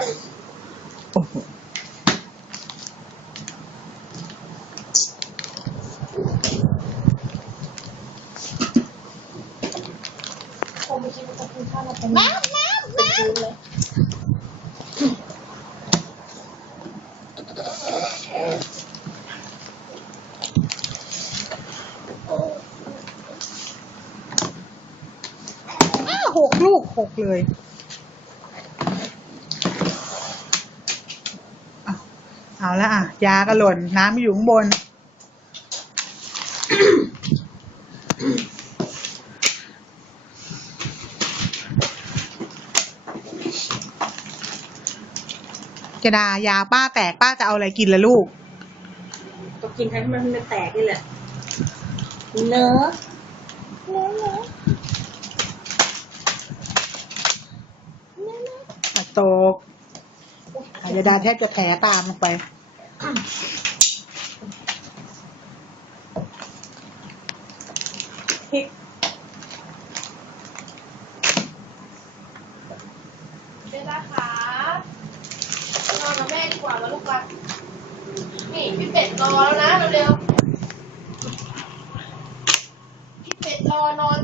นกับคุณข้าวมาเป็นน้ำน้ำน้ดูเลยอ้าวหกลูกหกเลยเอา เอาละอะ ยาก็หล่น น้ำอยู่ข้างบนจะดายาป้าแตกป้าจะเอาอะไรกินละลูก ก็กินให้มันมันแตกนี่แหละำเนื้อเนื้อเนื้ออะโตก อายดาแทบจะแถตามลงไป พริกเบลล่าคะนอนกับแม่ดีกว่าแล้วลูกวันนี่พี่เป็ดรอแล้วนะเร็วๆพี่เป็ดรอนอน